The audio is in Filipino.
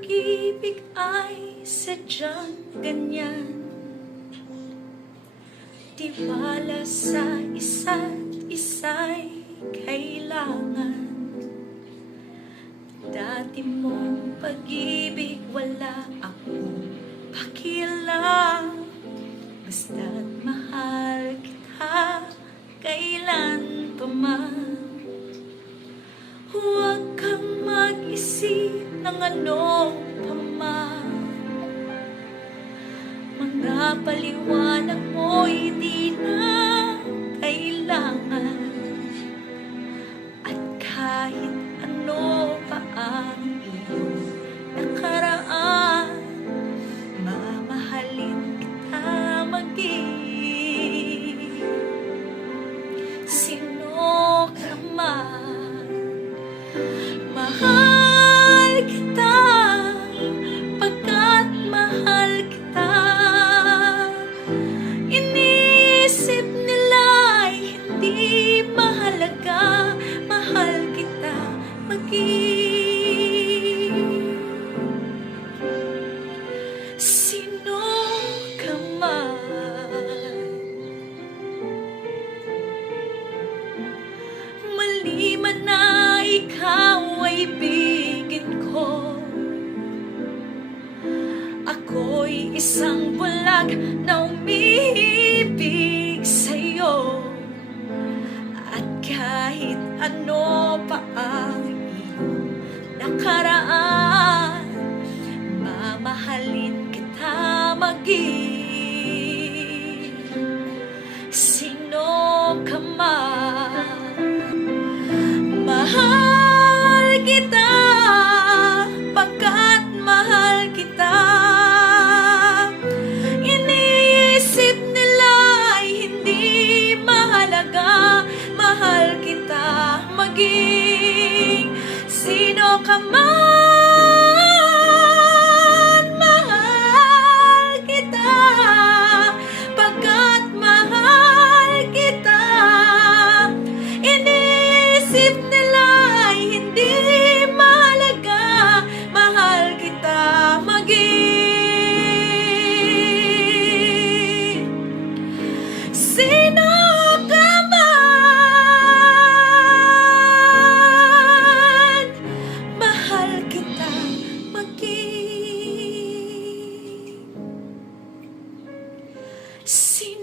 pag-ibig ay sadyang ganyan. Tiwala sa isa't isa'y kailangan. Dati mong pag-ibig wala akong pakialam. Basta't mahal kita kailan pa man. Huwag kang mag-isip ng anong paman. Mga paliwanag mo'y di na kailangan. At kahit ano pa ang iyong nakaraan, mamahalin kita maging sino ka man. Mahal kita pagkat mahal kita. Iniisip nila'y hindi mahalaga. Mahal kita maging sino ka man. Mali man na ikaw ay ibigin ko, ako'y isang bulag na umiibig sa'yo. At kahit ano pa ang iyong nakaraan, mamahalin kita maging sino ka man. Mahal kita pagkat mahal kita. Iniisip nila'y hindi mahalaga. Mahal kita maging sino ka man. Mahal kita pagkat mahal kita. Iniisip nila'y hindi mahalaga. Mahal kita maging sino ka man. Mahal kita maging sino